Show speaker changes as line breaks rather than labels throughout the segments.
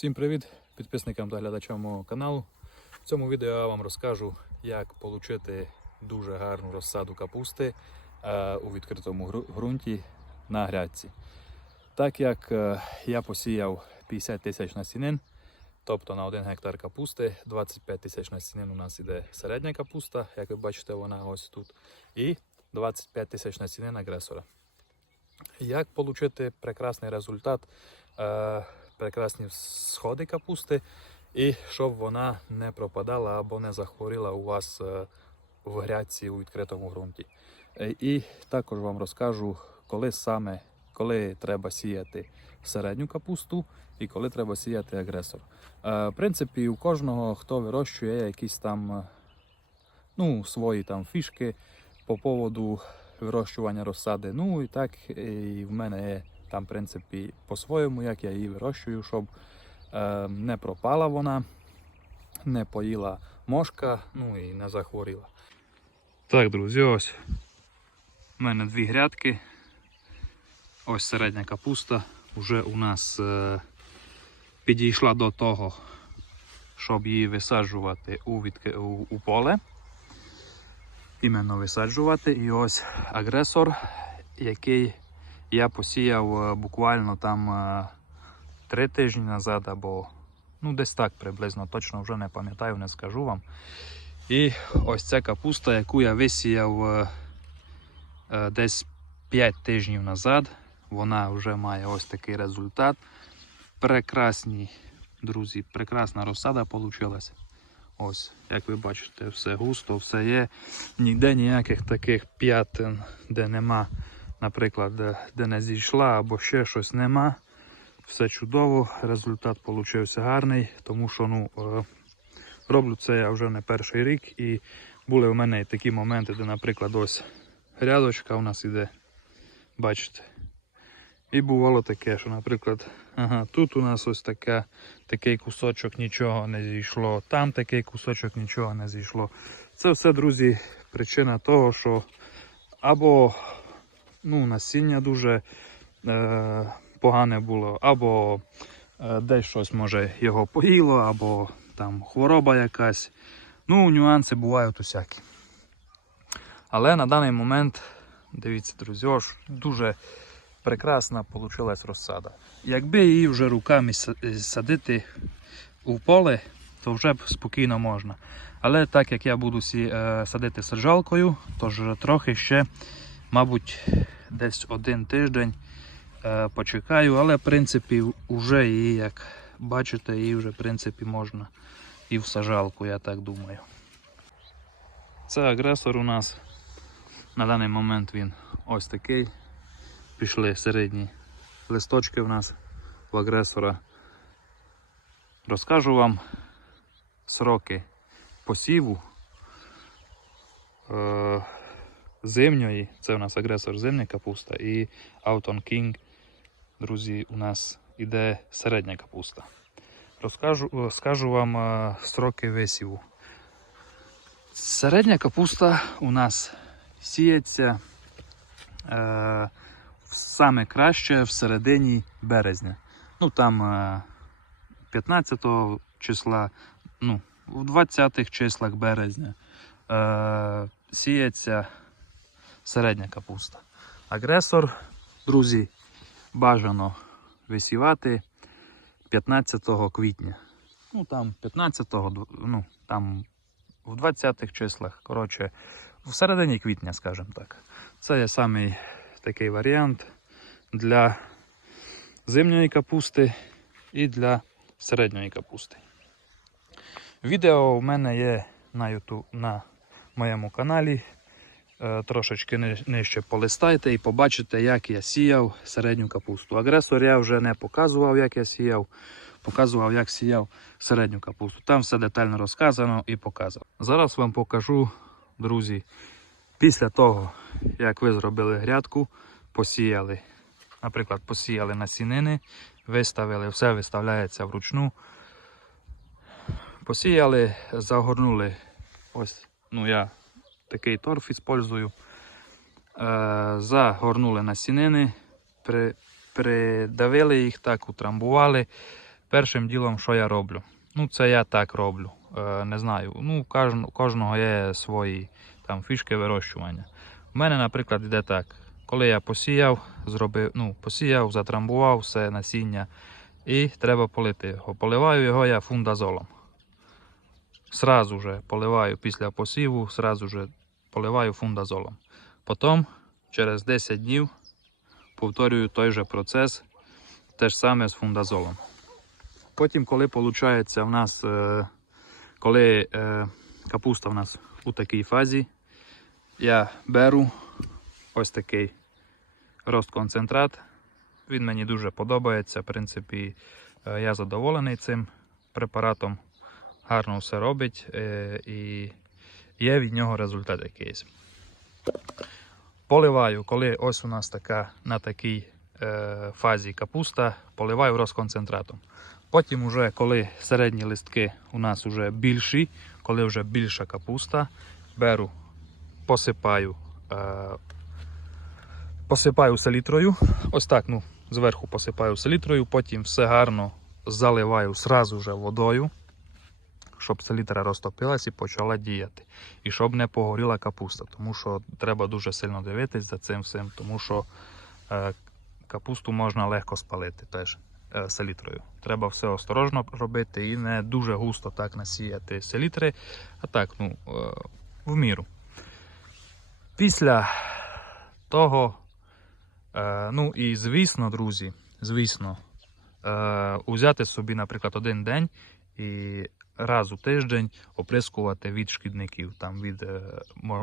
Всім привіт підписникам та глядачам мого каналу. В цьому відео я вам розкажу, як отримати дуже гарну розсаду капусти е, у відкритому ґрунті на грядці. Так як е, я посіяв 50 тисяч насінин, тобто на 1 гектар капусти, 25 тисяч насінин у нас іде середня капуста, як ви бачите, вона ось тут, і 25 тисяч насінин агресора. Як отримати прекрасний результат, е, прекрасні сходи капусти, і щоб вона не пропадала або не захворіла у вас е, в грядці у відкритому ґрунті. Е, І також вам розкажу, коли саме коли треба сіяти середню капусту і коли треба сіяти агресор. Е, В принципі, у кожного, хто вирощує, якісь там ну, свої там фішки по поводу вирощування розсади. Ну і так і в мене є там, в принципі, по-своєму, як я її вирощую, щоб е, не пропала вона, не поїла мошка, ну і не захворіла. Так, друзі, ось у мене дві грядки. Ось середня капуста вже у нас е, підійшла до того, щоб її висаджувати у, відки... у, у поле. Іменно висаджувати. І ось агресор, який я посіяв е, буквально там е, три тижні назад, або ну десь так приблизно, точно вже не пам'ятаю, не скажу вам. І ось ця капуста, яку я висіяв е, е, десь 5 тижнів назад, вона вже має ось такий результат. Прекрасні, друзі, прекрасна розсада вийшла. Ось, як ви бачите, все густо, все є. Ніде ніяких таких п'ятин, де нема, наприклад, де, не зійшла або ще щось нема. Все чудово, результат получився гарний, тому що ну, е, роблю це я вже не перший рік. І були в мене такі моменти, де, наприклад, ось грядочка у нас іде. Бачите. І бувало таке, що, наприклад, ага, тут у нас ось така, такий кусочок нічого не зійшло, там такий кусочок нічого не зійшло. Це все, друзі, причина того, що або ну, насіння дуже е, погане було, або е, десь щось може його поїло, або там хвороба якась. Ну, нюанси бувають усякі. Але на даний момент, дивіться, друзі, ось дуже прекрасна вийшла розсада. Якби її вже руками садити у поле, то вже б спокійно можна. Але так як я буду сі, е, садити саджалкою, то ж трохи ще, мабуть, десь один тиждень е, почекаю, але в принципі вже її, як бачите, її вже в принципі можна і в саджалку, я так думаю. Це агресор у нас. На даний момент він ось такий. Пішли середні листочки в нас в агресора. Розкажу вам сроки посіву е, зимньої, це у нас агресор зимня капуста, і Autumn King, друзі, у нас іде середня капуста. Розкажу, скажу вам е, сроки висіву. Середня капуста у нас сіється е, саме краще в середині березня. Ну там е, 15 числа, ну, в 20-х числах березня е, сіється середня капуста. Агресор, друзі, бажано висівати 15 квітня. Ну там 15-го, ну там в 20-х числах, коротше, в середині квітня, скажімо так. Це є самий такий варіант для зимньої капусти і для середньої капусти. Відео у мене є на YouTube, на моєму каналі. Е, Трошечки нижче полистайте і побачите, як я сіяв середню капусту. Агресор я вже не показував, як я сіяв, показував, як сіяв середню капусту. Там все детально розказано і показано. Зараз вам покажу, друзі, після того, як ви зробили грядку, посіяли. Наприклад, посіяли насінини, виставили, все виставляється вручну. Посіяли, загорнули. Ось, ну я такий торф використовую. Е, загорнули насінини, при, придавили їх так, утрамбували, першим ділом, що я роблю? Ну, це я так роблю. Е, не знаю. Ну, кожен, кожного є свої там фішки вирощування. У мене, наприклад, йде так. Коли я посіяв, зробив, ну, посіяв, затрамбував все насіння і треба полити його. Поливаю його я фундазолом. Сразу же поливаю після посіву, сразу же поливаю фундазолом. Потім, через 10 днів, повторюю той же процес, те ж саме з фундазолом. Потім, коли виходить в нас, е, коли е, капуста в нас у такій фазі, я беру ось такий розконцентрат. Він мені дуже подобається. В принципі, е, я задоволений цим препаратом. Гарно все робить і є від нього результат якийсь. Поливаю, коли ось у нас така на такій е, фазі капуста, поливаю розконцентратом. Потім, уже, коли середні листки у нас вже більші, коли вже більша капуста, беру, посипаю, е, посипаю селітрою. Ось так, ну, зверху посипаю селітрою, потім все гарно заливаю сразу вже водою, щоб селітра розтопилась і почала діяти. І щоб не погоріла капуста, тому що треба дуже сильно дивитись за цим всім, тому що е, капусту можна легко спалити теж е, селітрою. Треба все осторожно робити і не дуже густо так насіяти селітри, а так, ну, е, в міру. Після того, е, ну і звісно, друзі, звісно, е, узяти собі, наприклад, один день і раз у тиждень оприскувати від шкідників, там від е,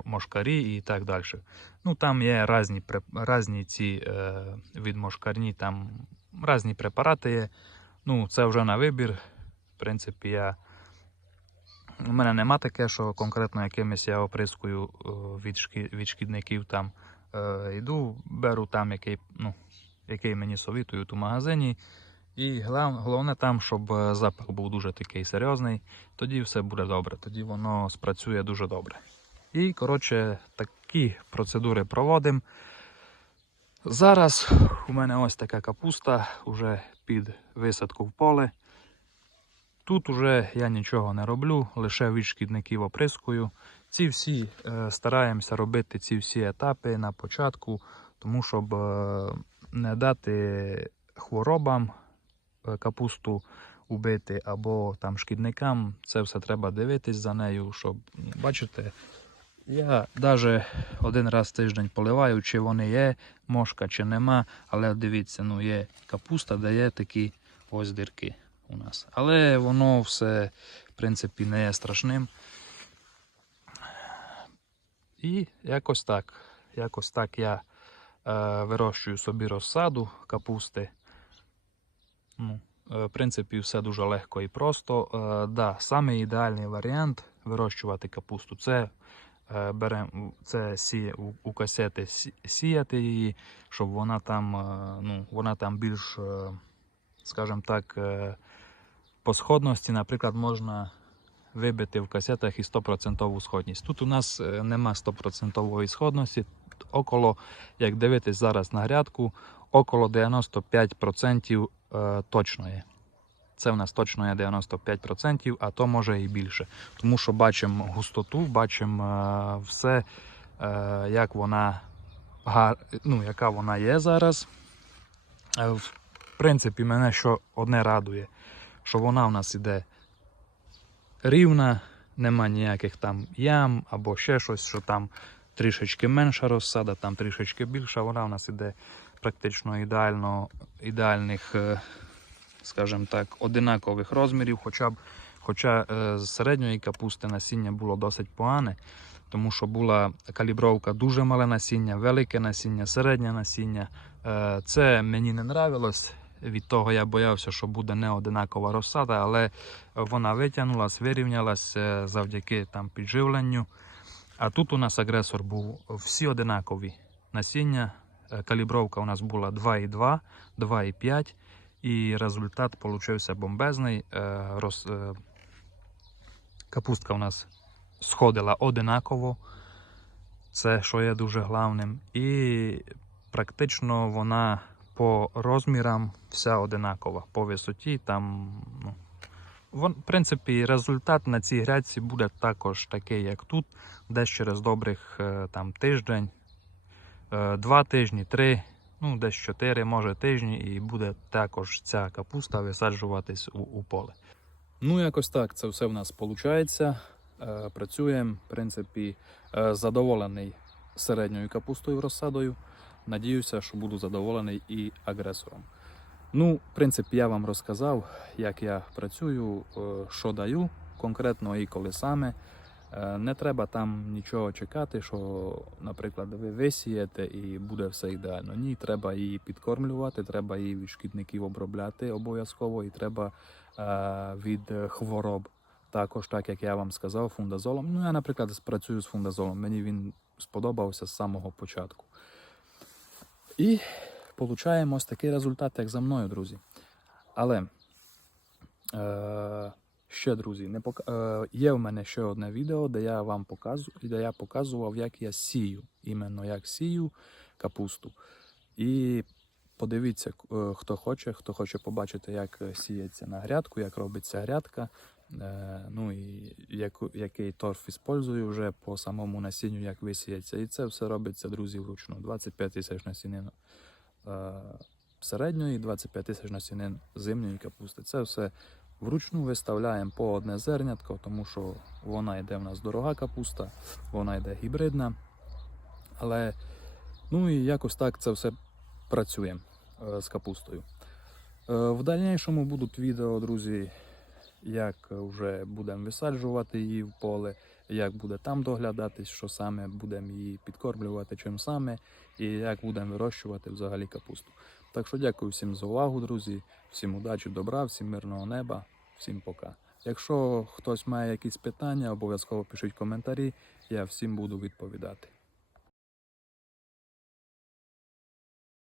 мошкарі і так далі. Ну там є різні, різні ці е, від мошкарні, там різні препарати є. Ну, це вже на вибір. В принципі, я. У мене нема таке, що конкретно якимось я оприскую е, від, від шкідників там. Йду, беру там, який, ну, який мені совітують у магазині. І головне там, щоб е, запах був дуже такий серйозний, тоді все буде добре, тоді воно спрацює дуже добре. І, коротше, такі процедури проводимо. Зараз у мене ось така капуста уже під висадку в поле. Тут уже я нічого не роблю, лише від шкідників оприскую. Ці всі е, стараємося робити ці всі етапи на початку, тому щоб е, не дати хворобам капусту убити або там шкідникам. Це все треба дивитись за нею, щоб бачите. Я навіть один раз в тиждень поливаю, чи вони є, мошка, чи нема. Але дивіться, ну є капуста, де є такі ось дірки у нас. Але воно все, в принципі, не є страшним. І якось так. Якось так я е, вирощую собі розсаду капусти. Ну, е, в принципі, все дуже легко і просто. Е, да, саме ідеальний варіант вирощувати капусту це е, берем, це сіє, у, касети сіяти її, щоб вона там, ну, вона там більш, скажімо так, по сходності, наприклад, можна вибити в касетах і 100% сходність. Тут у нас нема 100% сходності. Около, як дивитись зараз на грядку, около 95% е, точно є. Це в нас точно є 95%, а то може і більше. Тому що бачимо густоту, бачимо е, все, е, як вона, ну, яка вона є зараз. Е, В принципі, мене що одне радує, що вона в нас іде рівна, нема ніяких там ям або ще щось, що там трішечки менша розсада, там трішечки більша. Вона в нас іде практично ідеально, ідеальних, е, скажімо так, одинакових розмірів. Хоча б хоча е, з середньої капусти насіння було досить погане, тому що була калібровка дуже мале насіння, велике насіння, середнє насіння. Е, Це мені не нравилось. Від того я боявся, що буде не одинакова розсада, але вона витягнулась, вирівнялась е, завдяки там підживленню. А тут у нас агресор був всі одинакові насіння. Е, Калібровка у нас була 2,2, 2,5 і результат получився бомбезний. Е, Роз... е, Капустка у нас сходила одинаково. Це що є дуже головним. І практично вона по розмірам вся одинакова. По висоті там. Ну, в принципі, результат на цій грядці буде також такий, як тут, десь через добрих там, тиждень, два тижні, три, ну десь чотири, може тижні, і буде також ця капуста висаджуватись у, у поле. Ну, якось так це все в нас виходить. Працюємо, в принципі, е, задоволений середньою капустою розсадою. Надіюся, що буду задоволений і агресором. Ну, в принципі, я вам розказав, як я працюю, е, що даю конкретно і коли саме. Е, Не треба там нічого чекати, що, наприклад, ви висієте і буде все ідеально. Ні, треба її підкормлювати, треба її від шкідників обробляти обов'язково, і треба е, від хвороб. Також, так як я вам сказав, фундазолом. Ну, я, наприклад, працюю з фундазолом. Мені він сподобався з самого початку. І получаємо ось такий результат, як за мною, друзі. Але е, ще, друзі, не пок... е, є в мене ще одне відео, де я вам показую, де я показував, як я сію. Іменно як сію капусту. І подивіться, е, хто хоче, хто хоче побачити, як сіється на грядку, як робиться грядка. Е, ну і яку, який торф іспользую вже по самому насінню, як висіється. І це все робиться, друзі, вручну. 25 тисяч насінин е, середньої, 25 тисяч насінин зимньої капусти. Це все вручну виставляємо по одне зернятко, тому що вона йде в нас дорога капуста, вона йде гібридна. Але ну і якось так це все працює е, з капустою. Е, в дальнішому будуть відео, друзі, як вже будемо висаджувати її в поле, як буде там доглядатись, що саме будемо її підкормлювати, чим саме, і як будемо вирощувати взагалі капусту. Так що дякую всім за увагу, друзі, всім удачі, добра, всім мирного неба, всім пока. Якщо хтось має якісь питання, обов'язково пишіть коментарі, я всім буду відповідати.